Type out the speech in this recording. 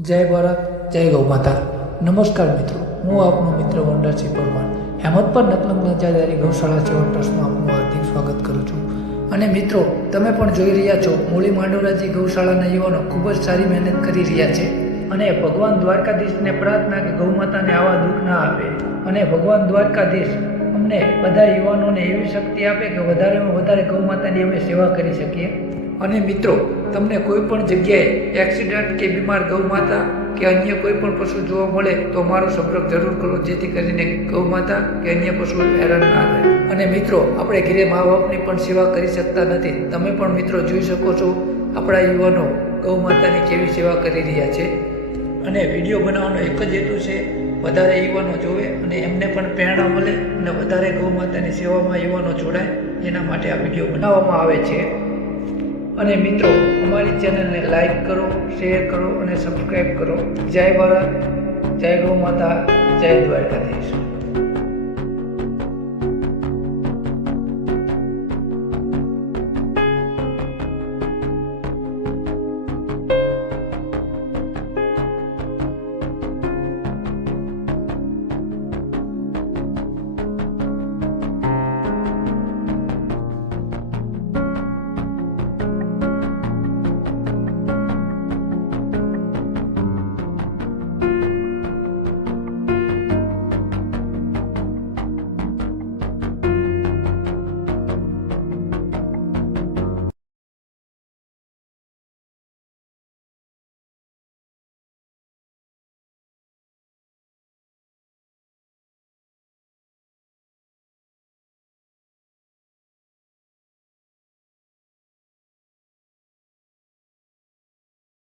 જય ભારત, જય ગૌ માતા. નમસ્કાર મિત્રો, હું આપનો મિત્ર વંડરસિંહ પરમાર. હેમતપર નજાદારી ગૌશાળા સેવા ટ્રસ્ટમાં આપનું હાર્દિક સ્વાગત કરું છું. અને મિત્રો, તમે પણ જોઈ રહ્યા છો, મૂળી માંડોરાજી ગૌશાળાના યુવાનો ખૂબ જ સારી મહેનત કરી રહ્યા છે. અને ભગવાન દ્વારકાધીશને પ્રાર્થના કે ગૌ માતાને આવા દુઃખ ના આપે. અને ભગવાન દ્વારકાધીશ અમને બધા યુવાનોને એવી શક્તિ આપે કે વધારેમાં વધારે ગૌ માતાની અમે સેવા કરી શકીએ. અને મિત્રો, તમને કોઈ પણ જગ્યાએ એક્સિડન્ટ કે બીમાર ગૌ માતા કે અન્ય કોઈ પણ પશુ જોવા મળે, તો મારો સંપર્ક જરૂર કરો, જેથી કરીને ગૌ માતા કે અન્ય પશુ હેરાન ના થાય. અને મિત્રો, આપણે ઘરે મા બાપની પણ સેવા કરી શકતા નથી. તમે પણ મિત્રો જોઈ શકો છો, આપણા યુવાનો ગૌ માતાની કેવી સેવા કરી રહ્યા છે. અને વીડિયો બનાવવાનો એક જ હેતુ છે, વધારે યુવાનો જોવે અને એમને પણ પ્રેરણા મળે અને વધારે ગૌ માતાની સેવામાં યુવાનો જોડાય. એના માટે આ વીડિયો બનાવવામાં આવે છે. અને મિત્રો, અમારી ચેનલને લાઈક કરો, શેર કરો અને સબસ્ક્રાઈબ કરો. જય ભારત, જય ગૌ માતા, જય દ્વારકાધીશ.